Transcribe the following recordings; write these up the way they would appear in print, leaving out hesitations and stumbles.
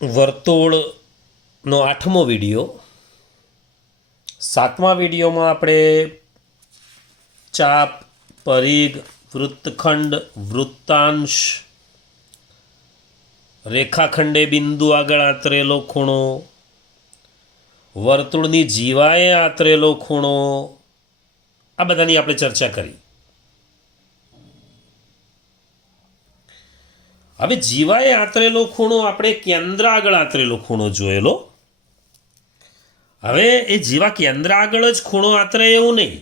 વર્તુળનો 8મો વિડીયો. 7મા વિડીયોમાં આપણે ચાપ, પરિઘ, વૃત્તખંડ, વૃત્તાંશ, રેખાખંડે બિંદુ આગળ આંતરેલો ખૂણો, વર્તુળની જીવાએ આંતરેલો ખૂણો, આ બધાની આપણે ચર્ચા કરી. હવે જીવાએ આંતરેલો ખૂણો આપણે કેન્દ્ર આગળ આંતરેલો ખૂણો જોયેલો. હવે એ જીવા કેન્દ્ર આગળ જ ખૂણો આંતરે એવું નહીં.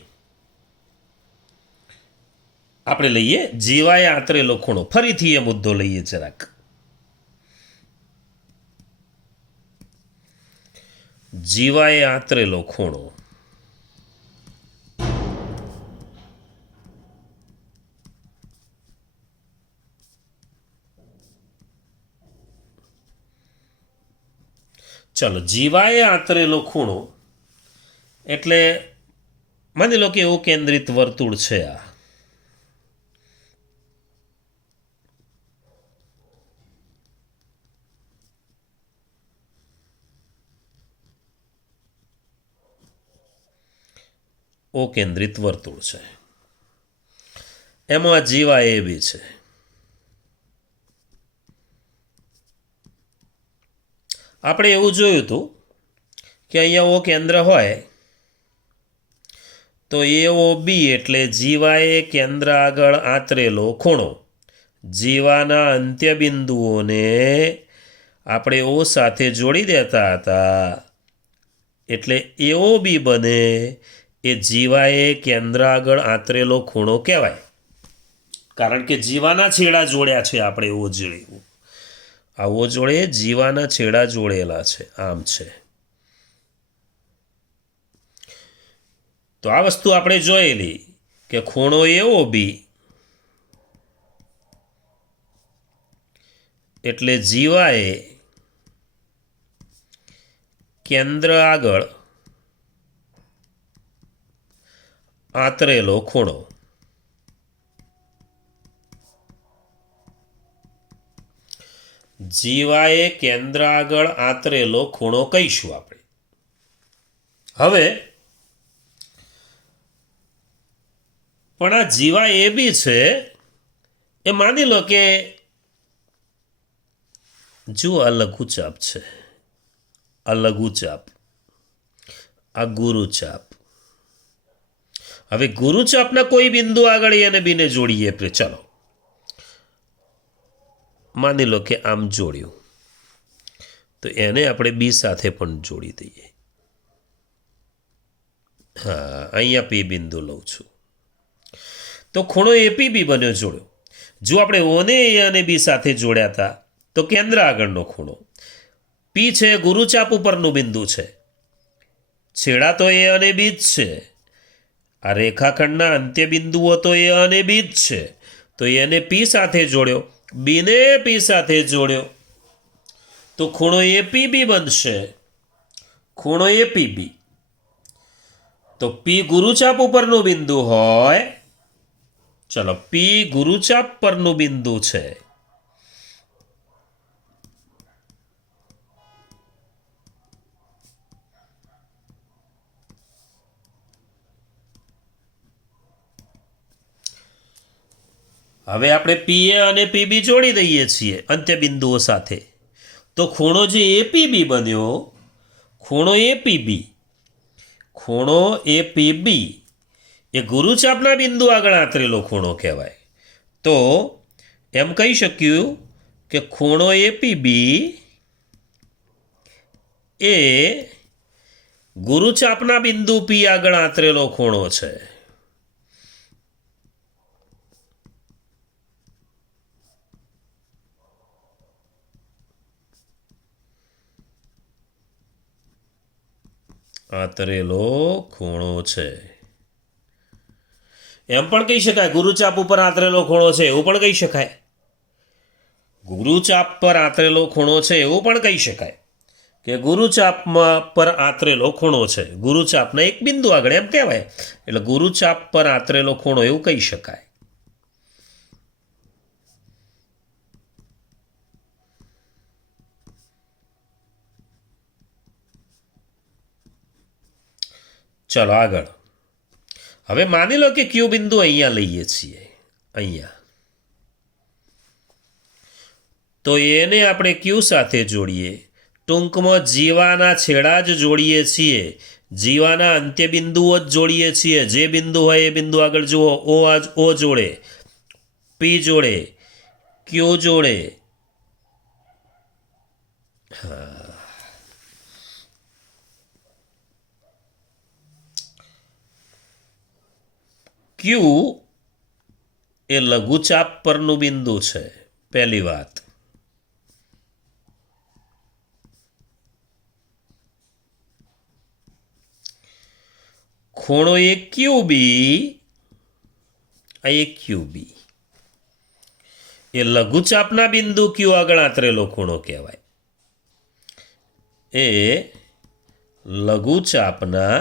આપણે લઈએ જીવાએ આંતરેલો ખૂણો. ફરીથી એ મુદ્દો લઈએ જરાક. જીવાએ આંતરેલો ખૂણો. ચલો, જીવાએ આંતરેલો ખૂણો એટલે માની લો કે એવું કેન્દ્રિત વર્તુળ છે. આ ઓ કેન્દ્રિત વર્તુળ છે. એમાં જીવા એ બી છે. આપણે એવું જોયું હતું કે અહીંયા ઓ કેન્દ્ર હોય તો એઓ બી એટલે જીવાએ કેન્દ્ર આગળ આંતરેલો ખૂણો. જીવાના અંત્યબિંદુઓને આપણે ઓ સાથે જોડી દેતા હતા એટલે એઓ બી બને એ જીવાએ કેન્દ્ર આગળ આંતરેલો ખૂણો કહેવાય. કારણ કે જીવાના છેડા જોડ્યા છે આપણે ઓ જોડે. આવો જોડે જીવાના છેડા જોડેલા છે. આમ છે. તો આ વસ્તુ આપણે જોયેલી કે ખૂણો એવો બી એટલે જીવાએ કેન્દ્ર આગળ આંતરેલો ખૂણો. જીવાએ કેન્દ્ર આગળ આંતરેલો ખૂણો કહીશું આપણે. હવે પણ આ જીવા એ બી છે એ માની લો કે જુઓ આ લઘુચાપ છે, આ લઘુચાપ, આ ગુરુચાપ. હવે ગુરુચાપના કોઈ બિંદુ આગળ એને બીને જોડીએ. ચાલો માની લો કે આમ જોડ્યું તો એને આપણે બી સાથે પણ જોડી દઈએ. હા, અહીંયા પી બિંદુ લઉં છું તો ખૂણો એપી બી બન્યો જોડ્યો. જો આપણે ઓને એ અને બી સાથે જોડ્યા હતા તો કેન્દ્ર આગળનો ખૂણો. પી છે ગુરુચાપ ઉપરનું બિંદુ છે. છેડા તો એ અને બી જ છે. આ રેખાખંડના અંત્ય બિંદુઓ તો એ અને બી જ છે. તો એને પી સાથે જોડ્યો, બીને પી સાથે જોડ્યો તો ખૂણો એપી બી બનશે. ખૂણો એપી બી. તો પી ગુરુચાપ ઉપરનું બિંદુ હોય. ચલો, પી ગુરુચાપ પરનું બિંદુ છે. હવે આપણે પીએ અને પીબી જોડી દઈએ છીએ અંત્યબિંદુઓ સાથે. તો ખૂણો જે એપીબી બન્યો, ખૂણો એપીબી, ખૂણો એપીબી એ ગુરુચાપના બિંદુ આગળ આંતરેલો ખૂણો કહેવાય. તો એમ કહી શક્યું કે ખૂણો એપીબી એ ગુરુચાપના બિંદુ પી આગળ આંતરેલો ખૂણો છે. આંતરેલો ખૂણો છે. એમ પણ કહી શકાય ગુરુચાપ ઉપર આંતરેલો ખૂણો છે એવું પણ કહી શકાય. ગુરુચાપ પર આંતરેલો ખૂણો છે એવું પણ કહી શકાય કે ગુરુચાપમાં પર આંતરેલો ખૂણો છે. ગુરુચાપના એક બિંદુ આગળ એમ કહેવાય એટલે ગુરુચાપ પર આંતરેલો ખૂણો એવું કહી શકાય. ચલો આગળ. હવે માની લો કે ક્યુ બિંદુ અહીંયા લઈએ છીએ, અહીંયા, તો એને આપણે ક્યુ સાથે જોડીએ. ટૂંકમાં જીવાના છેડા જ જોડીએ છીએ, જીવાના અંત્યબિંદુઓ જ જોડીએ છીએ. જે બિંદુ હોય એ બિંદુ આગળ જુઓ. ઓ જોડે, પી જોડે, ક્યુ જોડે. ક્યુ એ લઘુચાપ પરનું બિંદુ છે, પહેલી વાત. ખૂણો એ ક્યુ બી, આ એ ક્યુ બી એ લઘુચાપના બિંદુ ક્યુ આગળ આંતરેલો ખૂણો કહેવાય. એ લઘુચાપના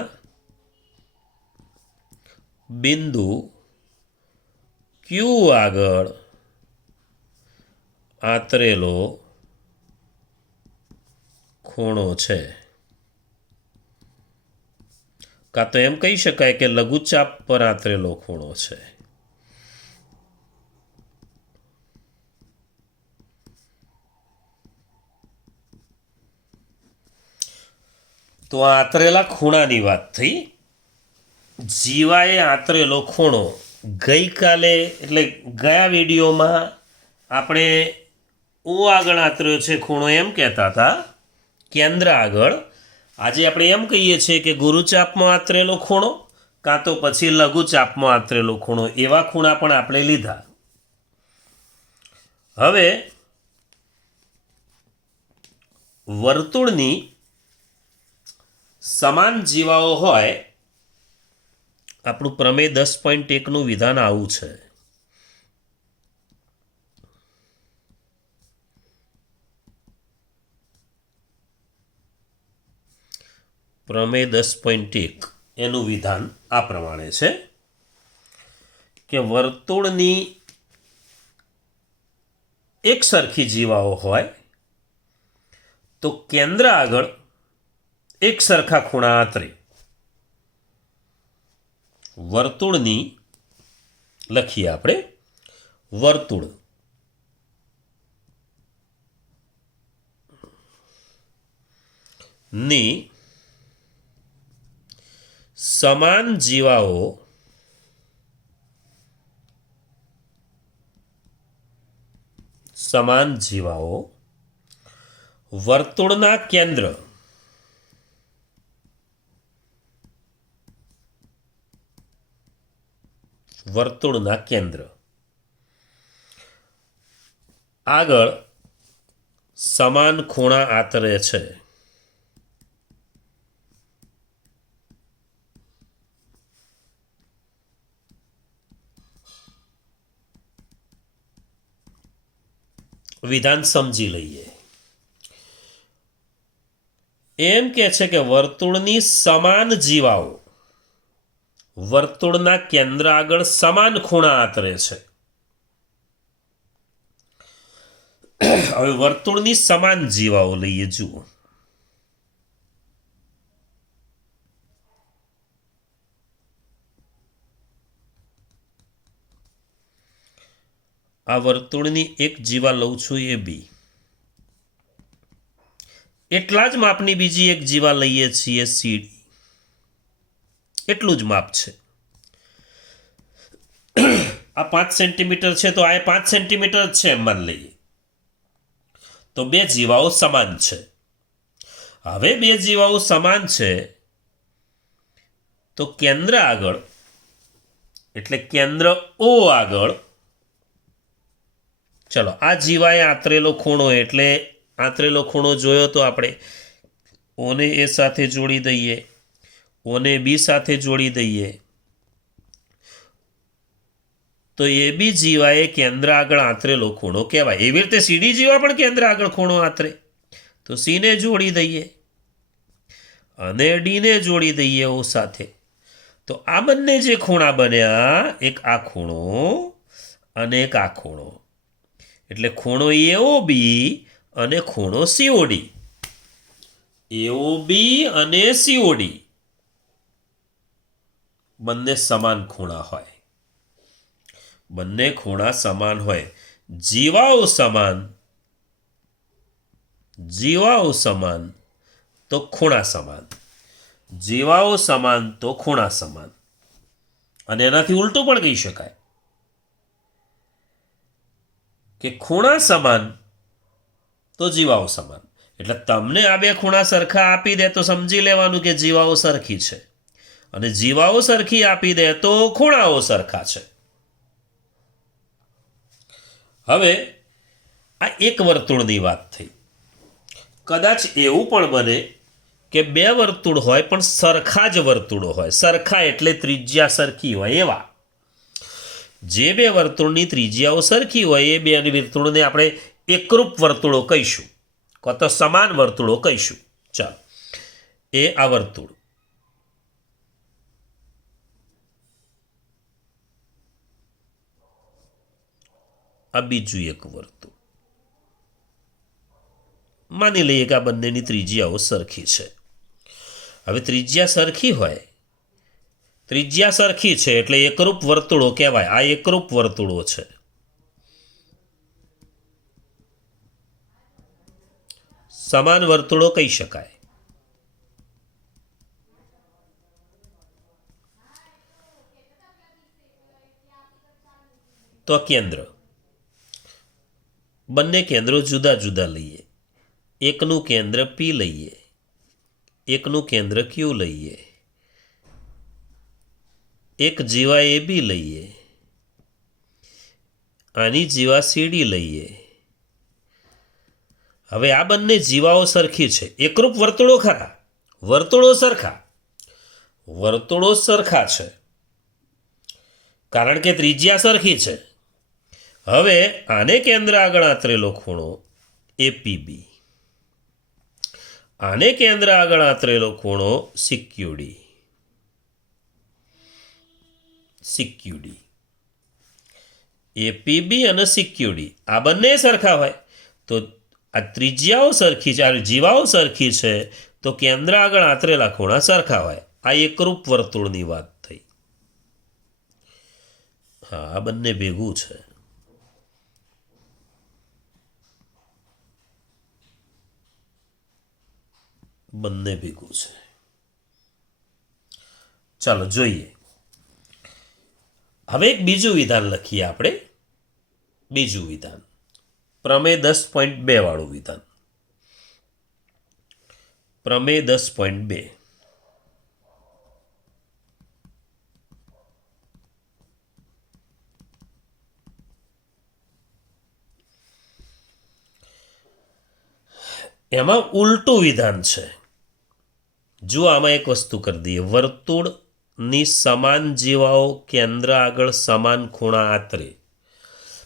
બિંદુ ક્યુ આગળ આંતરેલો ખૂણો છે. કાં તો એમ કહી શકાય કે લઘુચાપ પર આંતરેલો ખૂણો છે. તો આંતરેલા ખૂણાની વાત થઈ. જીવાએ આંતરેલો ખૂણો ગઈકાલે એટલે ગયા વિડીયોમાં આપણે ઓ આગળ આંતર્યો છે ખૂણો એમ કહેતા હતા, કેન્દ્ર આગળ. આજે આપણે એમ કહીએ છીએ કે ગુરુચાપમાં આંતરેલો ખૂણો કાં તો પછી લઘુચાપમાં આંતરેલો ખૂણો. એવા ખૂણા પણ આપણે લીધા. હવે વર્તુળની સમાન જીવાઓ હોય, આપણું પ્રમેય 10.1નું વિધાન આવું છે. પ્રમેય 10.1 એનું વિધાન આ પ્રમાણે છે કે વર્તુળની એક સરખી જીવાઓ હોય તો કેન્દ્ર આગળ એક સરખા ખૂણા આંતરે. વર્તુળની લખીએ આપણે, વર્તુળ ની સમાન જીવાઓ વર્તુળના કેન્દ્ર આગળ સમાન ખૂણા આંતરે છે. વિધાન સમજી લઈએ. એમ કે છે કે વર્તુળની સમાન જીવાઓ વર્તુળના કેન્દ્ર આગળ સમાન ખૂણા આંતરે છે. હવે વર્તુળની સમાન જીવાઓ લઈએ. જુઓ, આ વર્તુળની એક જીવા લઉં છું એ બી, એટલા જ માપની બીજી એક જીવા લઈએ છીએ સીડી, એટલું જ માપ છે. આ 5 સેન્ટીમીટર છે તો આ 5 સેન્ટીમીટર જ છે એમ માની લઈએ. તો બે જીવાઓ સમાન છે. હવે બે જીવાઓ સમાન છે તો કેન્દ્ર આગળ એટલે કેન્દ્ર ઓ આગળ, ચલો આ જીવાએ આંતરેલો ખૂણો એટલે આંતરેલો ખૂણો જોયો તો આપણે ઓને એ સાથે જોડી દઈએ, ઓને બી સાથે જોડી દઈએ. તો એ બી જીવાએ કેન્દ્ર આગળ આંતરેલો ખૂણો કહેવાય. એવી રીતે સીડી જીવા પણ કેન્દ્ર આગળ ખૂણો આંતરે તો સીને જોડી દઈએ અને ડીને જોડી દઈએ ઓ સાથે. તો આ બંને જે ખૂણા બન્યા, એક આ ખૂણો અને એક આ ખૂણો, એટલે ખૂણો એઓ બી અને ખૂણો સીઓડી. એઓ બી અને સીઓડી બંને સમાન ખૂણા હોય, બંને ખૂણા સમાન હોય, જીવાઓ સમાન તો ખૂણા સમાન, જીવાઓ સમાન તો ખૂણા સમાન. અને એનાથી ઉલટું પણ કહી શકાય કે ખૂણા સમાન તો જીવાઓ સમાન. એટલે તમને આ બે ખૂણા સરખા આપી દે તો સમજી લેવાનું કે જીવાઓ સરખી છે, અને જીવાઓ સરખી આપી દે તો ખૂણાઓ સરખા છે. હવે આ એક વર્તુળની વાત થઈ. કદાચ એવું પણ બને કે બે વર્તુળ હોય પણ સરખા જ વર્તુળો હોય. સરખા એટલે ત્રિજ્યા સરખી હોય એવા. જે બે વર્તુળની ત્રિજ્યાઓ સરખી હોય એ બે વર્તુળને આપણે એકરૂપ વર્તુળો કહીશું, કો તો સમાન વર્તુળો કહીશું. ચાલો, એ આ વર્તુળ, આ બીજું એક વર્તુળ. માની લઈએ કે આ બંનેની ત્રિજ્યાઓ સરખી છે. હવે ત્રિજ્યા સરખી હોય, ત્રિજ્યા સરખી છે એટલે એકરૂપ વર્તુળો કહેવાય. આ એકરૂપ વર્તુળો છે. સમાન વર્તુળો કહી શકાય. તો કેન્દ્ર, બંને કેન્દ્રો જુદા જુદા લઈએ. એકનું કેન્દ્ર પી લઈએ, એકનું કેન્દ્ર ક્યુ લઈએ, એક જીવા એ બી લઈએ, આની જીવા સીડી લઈએ. હવે આ બંને જીવાઓ સરખી છે, એકરૂપ વર્તુળો ખરા, વર્તુળો સરખા છે કારણ કે ત્રિજ્યા સરખી છે. હવે આને કેન્દ્ર આગળ આંતરેલો ખૂણો એપીબી, આને કેન્દ્ર આગળ આંતરેલો ખૂણો સિક્યુડી. એપીબી અને સિક્યુડી આ બંને સરખા હોય તો આ ત્રિજ્યાઓ સરખી છે, આ જીવાઓ સરખી છે તો કેન્દ્ર આગળ આંતરેલા ખૂણા સરખા હોય. આ એકરૂપ વર્તુળની વાત થઈ. હા, આ બંને ભેગું છે. બંને ભેગું છે. ચાલો જોઈએ. હવે એક બીજું વિધાન લખીએ આપણે. બીજું વિધાન, પ્રમેય 10.2 વાળું વિધાન. પ્રમેય 10.2. એમાં ઉલટું વિધાન છે. જો આમાં એક વસ્તુ કરી દઈએ, વર્તુળની સમાન જીવાઓ કેન્દ્ર આગળ સમાન ખૂણા આતરે.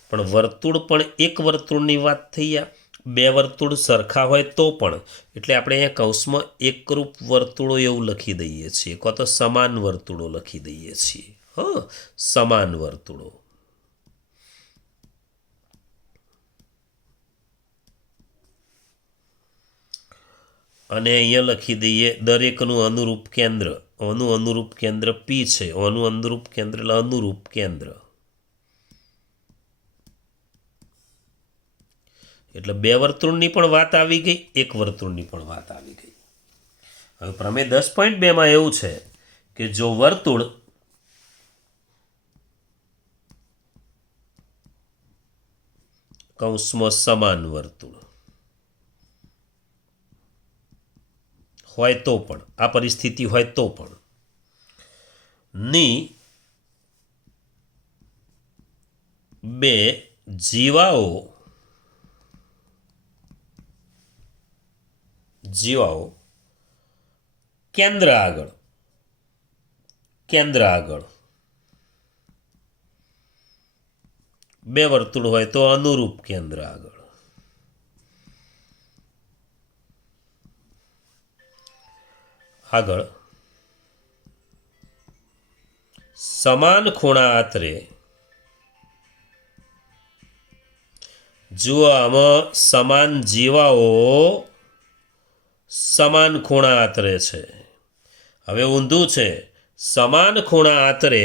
પણ વર્તુળ પણ એક વર્તુળની વાત થઈ. આ બે વર્તુળ સરખા હોય તો પણ, એટલે આપણે અહીંયા કૌંસમાં એકરૂપ વર્તુળો એવું લખી દઈએ છીએ, કો તો સમાન વર્તુળો લખી દઈએ છીએ. સમાન વર્તુળો. અને અહીંયા લખી દઈએ દરેકનું અનુરૂપ કેન્દ્ર. આનું અનુરૂપ કેન્દ્ર પી છે, આનું અનુરૂપ કેન્દ્ર એટલે અનુરૂપ કેન્દ્ર. એટલે બે વર્તુળની પણ વાત આવી ગઈ, એક વર્તુળની પણ વાત આવી ગઈ. હવે પ્રમેય 10.2 એવું છે કે જો વર્તુળ કૌંસમાં સમાન વર્તુળ હોય તો પણ, આ પરિસ્થિતિ હોય તો પણ, ની બે જીવાઓ કેન્દ્ર આગળ બે વર્તુળ હોય તો અનુરૂપ કેન્દ્ર આગળ સમાન ખૂણા આતરે. જુઓ, આમાં સમાન જીવાઓ સમાન ખૂણા આતરે છે. હવે ઊંધું છે, સમાન ખૂણા આતરે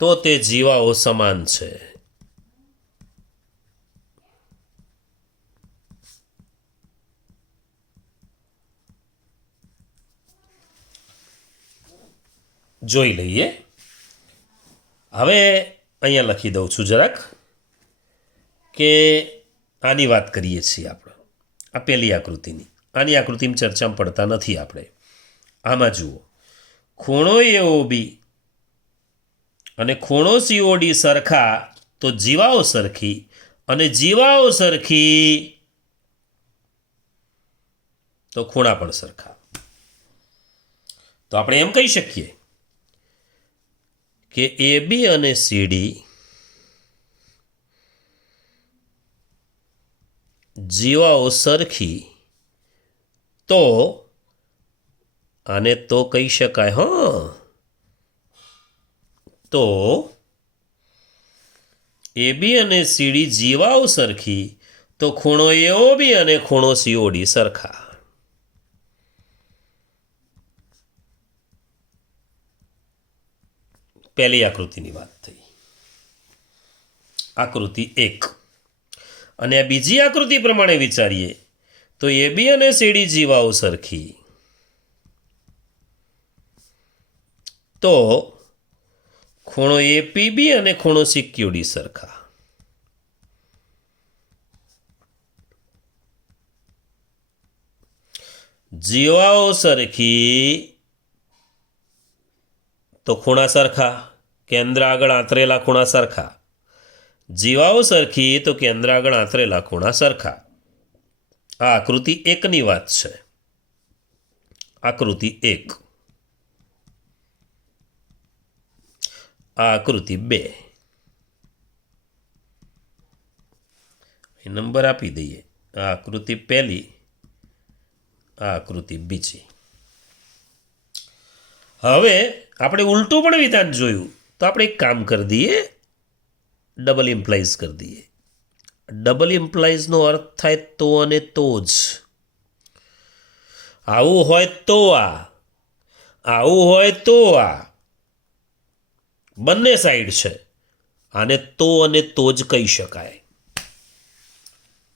તો તે જીવાઓ સમાન છે. જોઈ લઈએ. હવે અહીંયા લખી દઉં છું જરાક કે આની વાત કરીએ છીએ આપણે. આ પહેલી આકૃતિની. આની આકૃતિમાં ચર્ચામાં પડતા નથી આપણે. આમાં જુઓ, ખૂણો એઓબી અને ખૂણો સીઓડી સરખા તો જીવાઓ સરખી, અને જીવાઓ સરખી તો ખૂણા પણ સરખા. તો આપણે એમ કહી શકીએ કે એબી અને સીડી જીવાઓ સરખી તો આને તો કહી શકાય. તો એબી અને સીડી જીવાઓ સરખી તો ખૂણો એઓબી અને ખૂણો સીઓડી સરખા. પહેલી આકૃતિની વાત થઈ. આકૃતિ 1. અને આ બીજી આકૃતિ પ્રમાણે વિચારીએ તો એબી અને સીડી જીવાઓ સરખી તો ખૂણો એપીબી અને ખૂણો સીક્યુડી સરખા. જીવાઓ સરખી તો ખૂણા સરખા, કેન્દ્ર આગળ આંતરેલા ખૂણા સરખા. જીવાઓ સરખી તો કેન્દ્ર આગળ આંતરેલા ખૂણા સરખા. આ આકૃતિ 1ની વાત છે. આકૃતિ 1. આ આકૃતિ 2. નંબર આપી દઈએ. આ આકૃતિ પહેલી, આ આકૃતિ બીજી. હવે આપણે ઉલટું પણ વિધાન જોયું તો આપણે એક કામ કરી દઈએ, ડબલ ઇમ્પ્લાઇઝ કરી દઈએ. ડબલ ઇમ્પ્લાઇઝનો અર્થ થાય તો અને તો જ. આવું હોય તો આ, આવું હોય તો આ, બંને સાઈડ છે. આને તો અને તો જ કહી શકાય.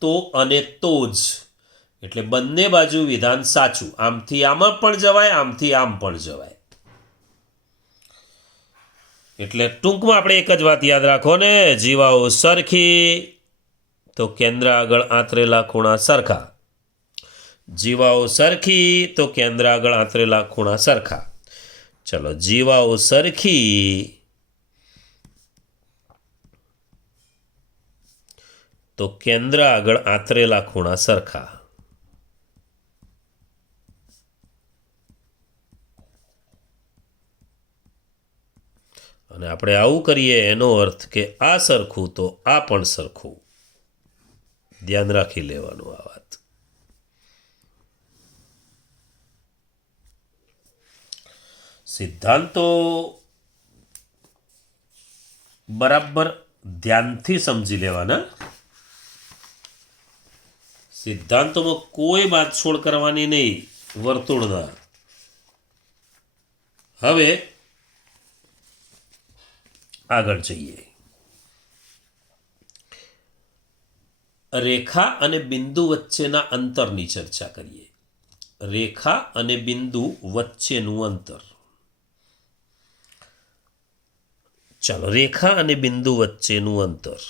તો અને તો જ એટલે બંને બાજુ વિધાન સાચું. આમથી આમાં પણ જવાય, આમથી આમ પણ જવાય. એટલે ટૂંકમાં આપણે એક જ વાત યાદ રાખો ને, જીવાઓ સરખી તો કેન્દ્ર આગળ આંતરેલા ખૂણા સરખા. જીવાઓ સરખી તો કેન્દ્ર આગળ આંતરેલા ખૂણા સરખા. ચલો, જીવાઓ સરખી તો કેન્દ્ર આગળ આંતરેલા ખૂણા સરખા. અને આપણે આવું કરીએ એનો અર્થ કે આ સરખું તો આ પણ સરખું. ધ્યાન રાખી લેવાનું આ વાત. સિદ્ધાંતો બરાબર ધ્યાનથી સમજી લેવાના. સિદ્ધાંતોમાં કોઈ બાદછોડ કરવાની નહીં, વર્તુળના. હવે આગળ જઈએ. રેખા અને બિંદુ વચ્ચેના અંતરની ચર્ચા કરીએ. રેખા અને બિંદુ વચ્ચેનું અંતર. ચાલો, રેખા અને બિંદુ વચ્ચેનું અંતર.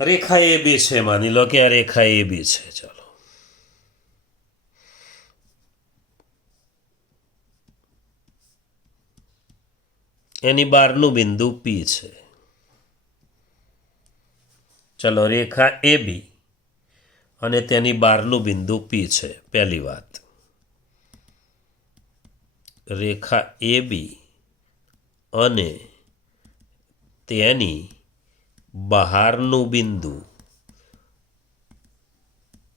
રેખા એ બી છે. માની લો કે આ રેખા એ બી છે. ચાલો, એની બહારનું બિંદુ પી છે. ચલો, રેખા એ બી અને તેની બહારનું બિંદુ પી છે. પહેલી વાત, રેખા એ બી અને તેની બહારનું બિંદુ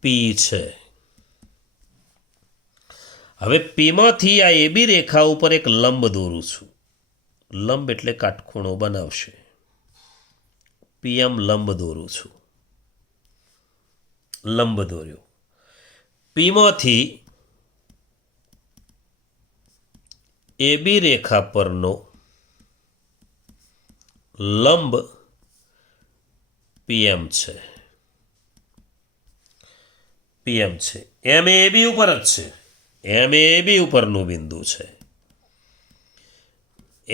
પી છે. હવે પીમાંથી આ એબી રેખા ઉપર એક લંબ દોરું છું. લંબ એટલે કાટખૂણો બનાવશે. પીએમ લંબ દોરું છું. લંબ દોર્યો. પીમાંથી એબી રેખા પરનો લંબ પીએમ છે. પીએમ છે. એમ એ બી ઉપર જ છે. એમ એ બી ઉપરનું બિંદુ છે.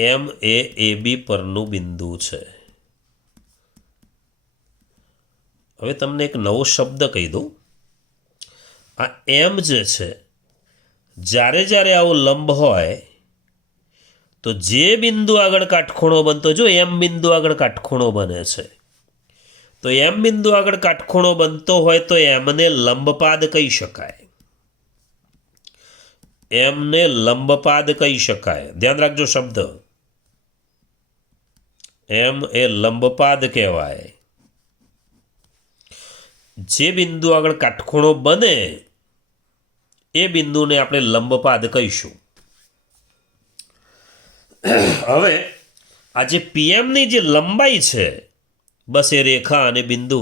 એમ એ બી પરનું બિંદુ છે. હવે તમને એક નવો શબ્દ કહી દઉં. આ એમ જે છે, જ્યારે જ્યારે આવો લંબ હોય તો જે બિંદુ આગળ કાટખૂણો બનતો, જો એમ બિંદુ આગળ કાટખૂણો બને છે, તો એમ બિંદુ આગળ કાટખૂણો બનતો હોય તો એમને લંબપાદ કહી શકાય. એમને લંબપાદ કહી શકાય. ધ્યાન રાખજો શબ્દ. એમ એ લંબપાદ કહેવાય. જે બિંદુ આગળ કાટખૂણો બને એ બિંદુને આપણે લંબપાદ કહીશું. હવે આ જે પીએમની જે લંબાઈ છે, બસ એ રેખા અને બિંદુ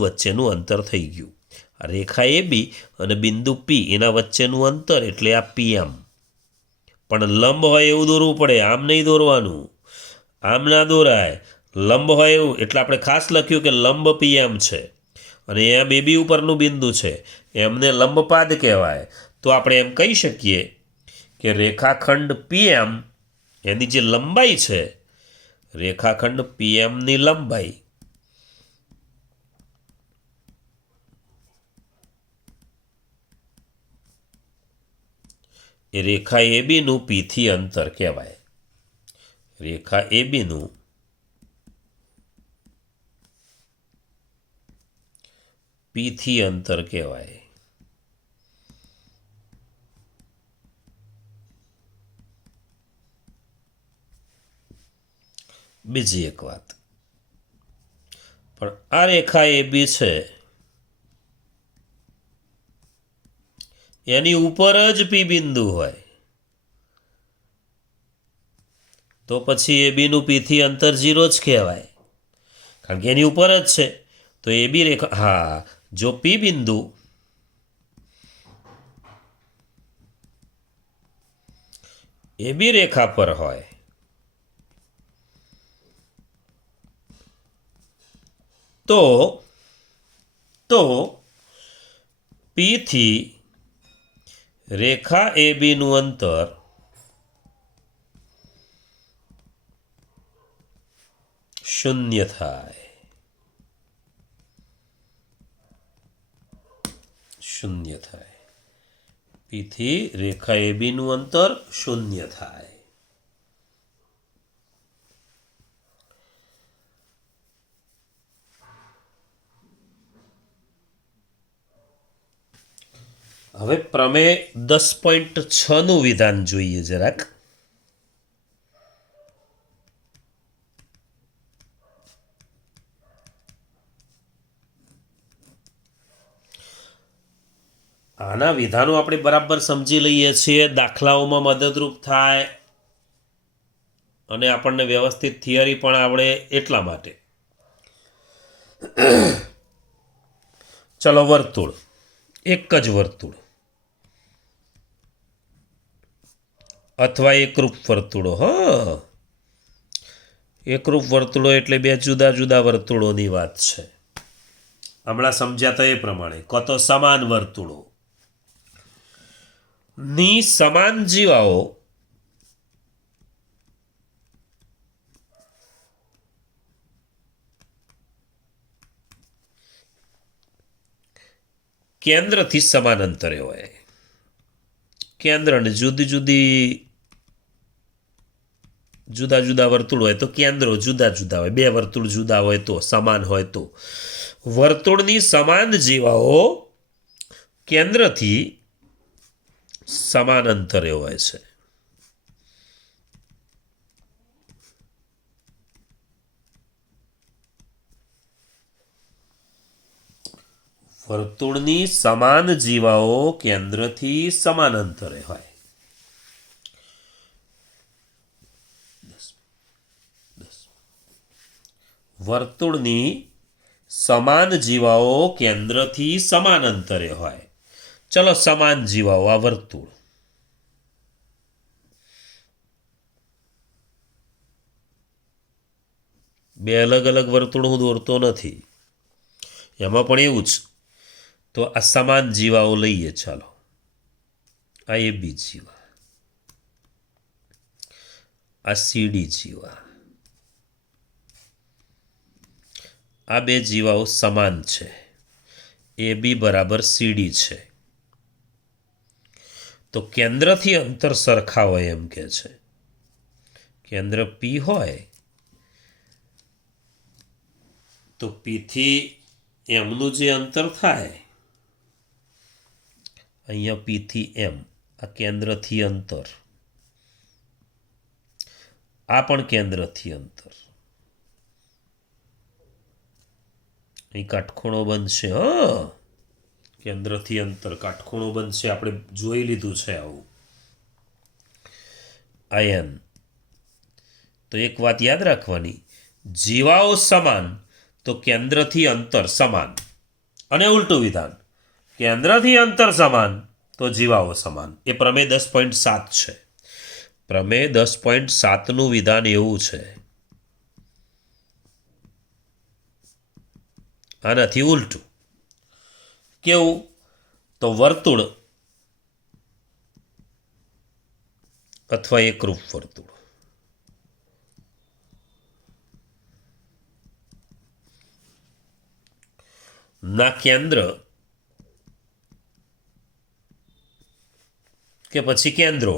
વચ્ચેનું અંતર થઈ ગયું. આ રેખા એ બી અને બિંદુ પી એના વચ્ચેનું અંતર એટલે આ પીએમ. પણ લંબ હોય એવું દોરવું પડે, આમ નહીં દોરવાનું. આમ ના દોરાય. લંબ હોય એવું એટલે આપણે ખાસ લખ્યું કે લંબ પીએમ છે અને એમ એ બી ઉપરનું બિંદુ છે, એમને લંબપાદ કહેવાય. તો આપણે એમ કહી શકીએ કે રેખાખંડ પીએમ એની જે લંબાઈ છે, રેખાખંડ પીએમની લંબાઈ એ રેખા એ બીનું પીથી અંતર કહેવાય. રેખા એ બીનું પીથી અંતર કહેવાય. બીજી એક વાત, પણ આ રેખા એ બી છે એની ઉપર જ પી બિંદુ હોય તો પછી એ બીનું પીથી અંતર 0 જ કહેવાય, કારણ કે એની ઉપર જ છે. તો એ બી રેખા, જો પી બિંદુ એ બી રેખા પર હોય તો પીથી રેખા એ બીનું અંતર શૂન્ય થાય. પીથી રેખા એ બીનું અંતર શૂન્ય થાય. હવે પ્રમેય 10.6નું વિધાન જોઈએ જરાક. આના વિધાનો આપણે બરાબર સમજી લઈએ છીએ, દાખલાઓમાં મદદરૂપ થાય અને આપણને વ્યવસ્થિત થિયરી પણ આવડે એટલા માટે. ચલો, વર્તુળ, એક જ વર્તુળ અથવા એકરૂપ વર્તુળો. એકરૂપ વર્તુળો એટલે બે જુદા જુદા વર્તુળોની વાત છે. હમણાં સમજ્યા એ પ્રમાણે કો તો સમાન વર્તુળો ની સમાન જીવાઓ કેન્દ્રથી સમાન અંતરે હોય. કેન્દ્રને જુદા જુદા વર્તુળ હોય તો કેન્દ્રો જુદા જુદા હોય. બે વર્તુળ જુદા હોય તો, સમાન હોય તો. વર્તુળની સમાન જીવાઓ કેન્દ્રથી સમાન અંતરે હોય છે. વર્તુળની સમાન જીવાઓ કેન્દ્રથી સમાન અંતરે હોય. વર્તુળની સમાન જીવાઓ કેન્દ્રથી સમાન અંતરે હોય. ચલો, સમાન જીવાઓ, આ વર્તુળ. બે અલગ અલગ વર્તુળ હું દોરતો નથી, એમાં પણ એવું જ. તો આ સમાન જીવાઓ લઈએ. ચાલો, આ એ બી જીવા, આ સીડી જીવા. આ બે જીવાઓ સમાન છે. એ બી બરાબર સીડી છે. તો કેન્દ્રથી અંતર સરખા હોય એમ કે છે. કેન્દ્ર પી હોય તો પીથી એમનું જે અંતર થાય, અહીંયા પીથી એમ, આ કેન્દ્રથી અંતર, આ પણ કેન્દ્રથી અંતર. અહીં કાટખૂણો બનશે. હા, કેન્દ્રથી અંતર કાટખૂણો બનશે. આપણે જોઈ લીધું છે આવું. આયન. તો એક વાત યાદ રાખવાની, જીવાઓ સમાન તો કેન્દ્રથી અંતર સમાન, અને ઉલટું વિધાન, કેન્દ્રથી અંતર સમાન તો જીવાઓ સમાન. એ પ્રમેય 10.7 છે. પ્રમેય 10.7નું વિધાન એવું છે. આનાથી ઉલટું કેવું? તો વર્તુળ અથવા એકરૂપ વર્તુળ ના કેન્દ્ર કે પછી કેન્દ્રો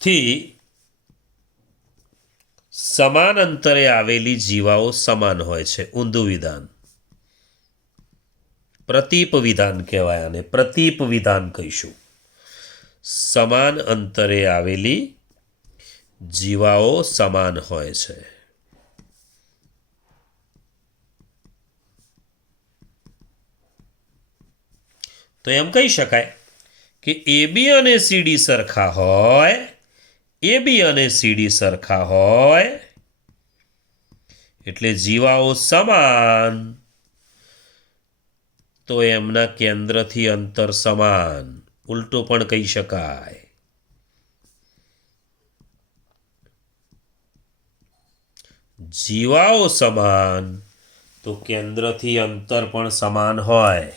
થી સમાન અંતરે આવેલી જીવાઓ સમાન હોય છે. ઊંધું વિધાન, પ્રતીપ વિધાન કહેવાય આને. પ્રતીપ વિધાન કહીશું. સમાન અંતરે આવેલી જીવાઓ સમાન હોય છે. તો એમ કહી શકાય કે એબી અને સીડી સરખા હોય, એબી અને સીડી સરખા હોય એટલે જીવાઓ સમાન, તો એમના કેન્દ્રથી અંતર સમાન. ઉલટું પણ કહી શકાય. જીવાઓ સમાન તો કેન્દ્રથી અંતર પણ સમાન હોય.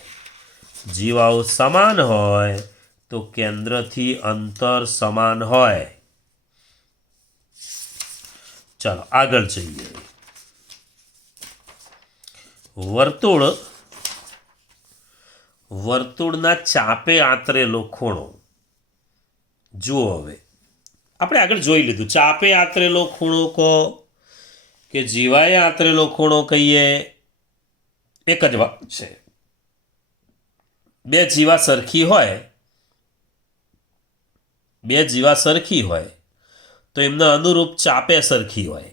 જીવાઓ સમાન હોય તો કેન્દ્રથી અંતર સમાન હોય. ચાલો આગળ જઈએ. વર્તુળના ચાપે આંતરેલો ખૂણો. જુઓ, હવે આપણે આગળ જોઈ લીધું. ચાપે આંતરેલો ખૂણો કહો કે જીવાએ આંતરેલો ખૂણો કહીએ, એક જ વાત છે. બે જીવા સરખી હોય તો એમના અનુરૂપ ચાપે સરખી હોય,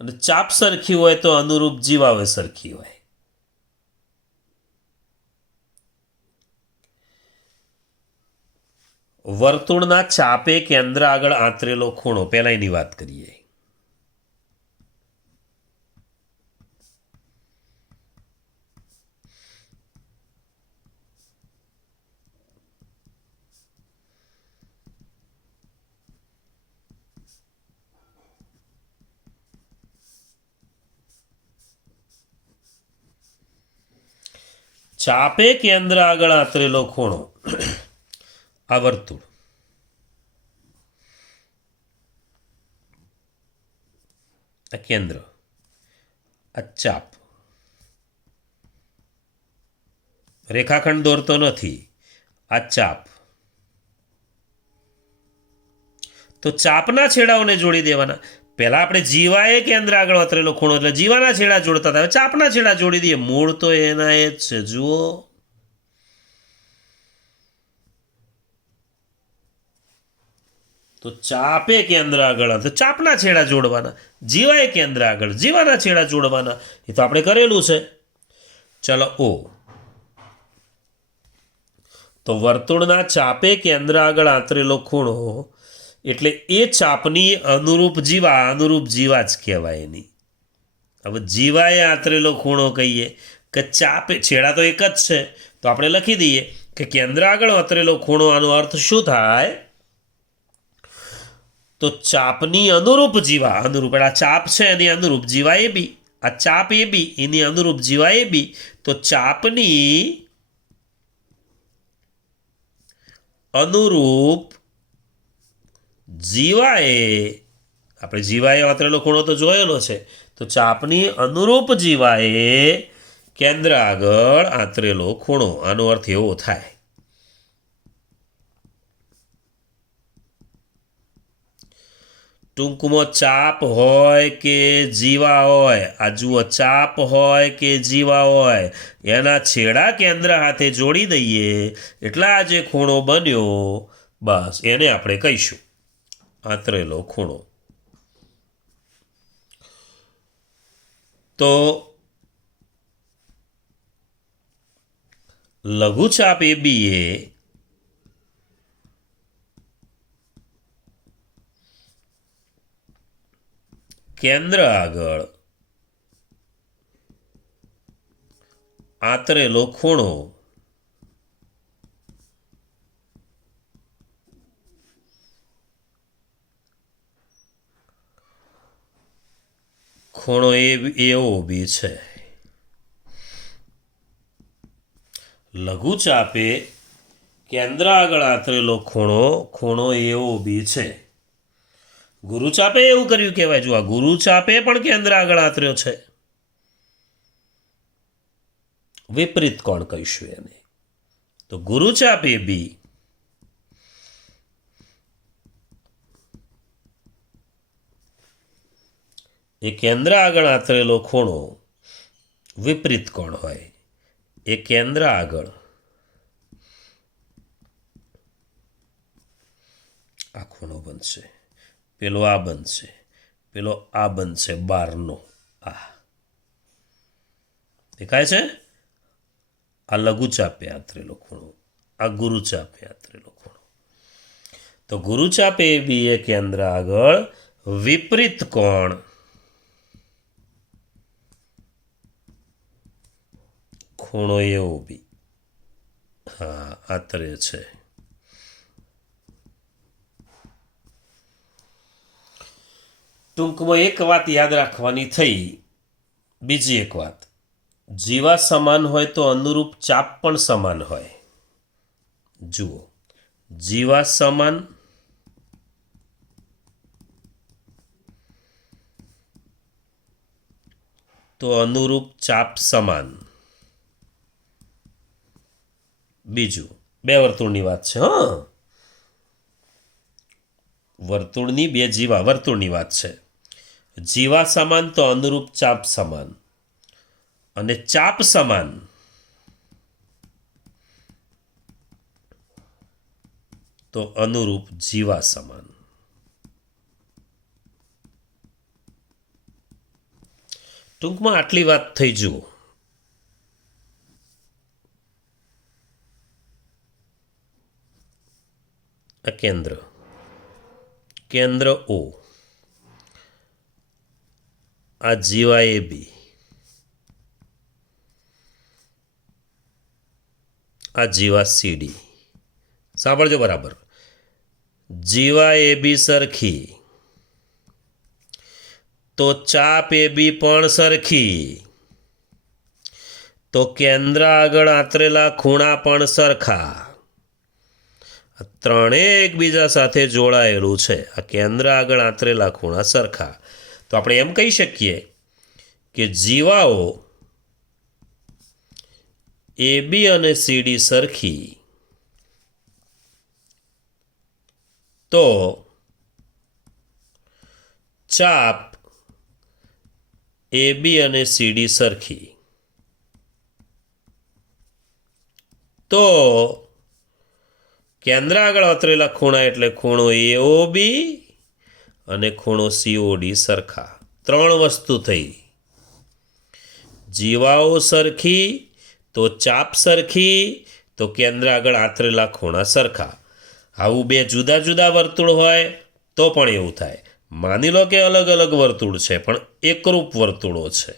અને ચાપ સરખી હોય તો અનુરૂપ જીવાઓ સરખી હોય. વર્તુળના ચાપે કેન્દ્ર આગળ આંતરેલો ખૂણો, પહેલા એની વાત કરીએ. ચાપે કેન્દ્ર આગળ આંતરેલો ખૂણો, આ વર્તુળ. આ કેન્દ્ર, આ ચાપ. રેખાખંડ દોરતો નથી, આ ચાપ. તો ચાપના છેડાઓને જોડી દેવાના. પહેલા આપણે જીવાએ કેન્દ્ર આગળ આંતરેલો ખૂણો એટલે જીવાના છેડા જોડતા હતા. ચાપના છેડા જોડી દઈએ. મૂળ તો એના એ જ છે. જુઓ, તો ચાપે કેન્દ્ર આગળ તો ચાપના છેડા જોડવાના. જીવાએ કેન્દ્ર આગળ જીવાના છેડા જોડવાના. એ તો આપણે કરેલું છે. ચલો ઓ. તો વર્તુળના ચાપે કેન્દ્ર આગળ આંતરેલો ખૂણો એટલે એ ચાપની અનુરૂપ જીવા જ કહેવાય એની. હવે જીવાએ આંતરેલો ખૂણો કહીએ કે ચાપે, છેડા તો એક જ છે, તો આપણે લખી દઈએ કે કેન્દ્ર આગળ આંતરેલો ખૂણો. આનો અર્થ શું થાય? તો ચાપની અનુરૂપ એટલે આ ચાપ છે એની અનુરૂપ જીવા એ બી, આ ચાપ એ બી એની અનુરૂપ જીવા એ બી. તો ચાપની અનુરૂપ જીવાએ, આપણે જીવાએ આંતરેલો ખૂણો તો જોયેલો છે, તો ચાપની અનુરૂપ જીવાએ કેન્દ્ર આગળ આંતરેલો ખૂણો. આનો અર્થ એવો થાય. ટૂંકમાં ચાપ હોય કે જીવા હોય, આ જુઓ ચાપ હોય કે જીવા હોય, એના છેડા કેન્દ્ર હાથે જોડી દઈએ એટલે આ જે ખૂણો બન્યો, બસ એને આપણે કહીશું આંતરેલો ખૂણો. તો લઘુચાપ AB એ કેન્દ્ર આગળ આંતરેલો ખૂણો એવો બી છે. લઘુચાપે કેન્દ્ર આગળ આંતરેલો ખૂણો એવો બી છે. ગુરુચાપે એવું કર્યું કહેવાય. જો આ ગુરુચાપે પણ કેન્દ્ર આગળ આંતર્યો છે. વિપરીત કોણ કહીશું એને? તો ગુરુચાપ AB એ કેન્દ્ર આગળ આંતરેલો ખૂણો વિપરીત કોણ હોય. એ કેન્દ્ર આગળ આ ખૂણો બનશે, પેલો આ બનશે, પેલો આ બનશે, 12નો આ દેખાય છે. આ લઘુચાપે આંતરેલો ખૂણો, આ ગુરુચાપે આંતરેલો ખૂણો. તો ગુરુચાપે બી એ કેન્દ્ર આગળ વિપરીત કોણ ખૂણો એવો બી આંતરે છે. ટૂંકમાં એક વાત યાદ રાખવાની થઈ. બીજી એક વાત, જીવા સમાન હોય તો અનુરૂપ ચાપ પણ સમાન હોય. જુઓ, જીવા સમાન તો અનુરૂપ ચાપ સમાન. બીજું, બે વર્તુળની વાત છે. વર્તુળની બે જીવા વર્તુળની વાત છે. જીવા સમાન તો અનુરૂપ ચાપ સમાન, અને ચાપ સમાન તો અનુરૂપ જીવા સમાન. ટૂંકમાં આટલી વાત થઈ. જુઓ, આ કેન્દ્ર O, આ જીવા AB, આ જીવા CD. સાંભળજો બરાબર. જીવા AB સરખી તો ચાપ AB પણ સરખી, તો કેન્દ્ર આગળ આંતરેલા ખૂણા પણ સરખા. ત્રણેય એકબીજા સાથે જોડાયેલું છે. આ કેન્દ્ર આગળ આંતરેલા ખૂણા સરખા. તો આપણે એમ કહી શકીએ કે જીવાઓ AB અને CD સરખી તો ચાપ AB અને CD સરખી તો કેન્દ્ર આગળ આંતરેલા ખૂણા એટલે ખૂણો AOB અને ખૂણો COD સરખા. ત્રણ વસ્તુ થઈ. જીવાઓ સરખી તો ચાપ સરખી, તો કેન્દ્ર આગળ આથરેલા ખૂણા સરખા. આવું બે જુદા જુદા વર્તુળ હોય તો પણ એવું થાય. માની લો કે અલગ અલગ વર્તુળ છે પણ એકરૂપ વર્તુળો છે,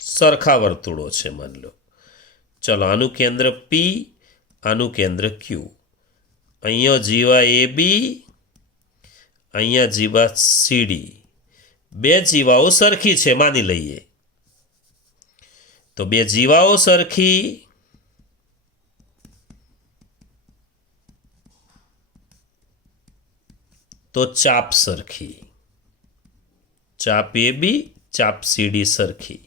સરખા વર્તુળો છે માની લો. ચલો, આનું કેન્દ્ર પી, આનું કેન્દ્ર ક્યુ. અહીંયા જીવા એ બી, અહીંયા જીવા સીડી. બે જીવાઓ સરખી છે માની લઈએ. તો બે જીવાઓ સરખી, તો ચાપ સરખી. ચાપ એ બી, ચાપ સીડી સરખી.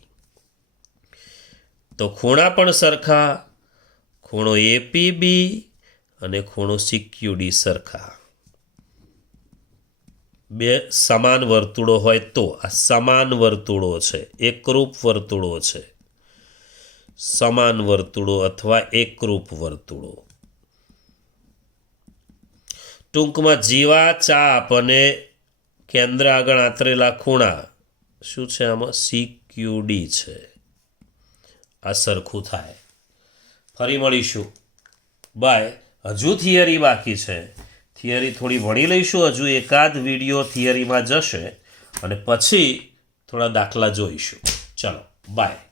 તો ખૂણા પણ સરખા, ખૂણો એપીબી અને ખૂણો સિક્યુડી સરખા. બે સમાન વર્તુળો હોય તો, આ સમાન વર્તુળો છે, એકરૂપ વર્તુળો છે. સમાન વર્તુળો અથવા એકરૂપ વર્તુળો. ટૂંકમાં જીવા, ચાપ અને કેન્દ્ર આગળ આંતરેલા ખૂણા શું છે આમાં? સિક્યુડી છે. આ સરખું થાય. ફરી મળીશું. બાય. હજુ થિયરી બાકી છે. થિયરી થોડી ભણી લઈશું. હજુ એકાદ વિડીયો થિયરીમાં જશે અને પછી થોડા દાખલા જોઈશું. ચલો, બાય.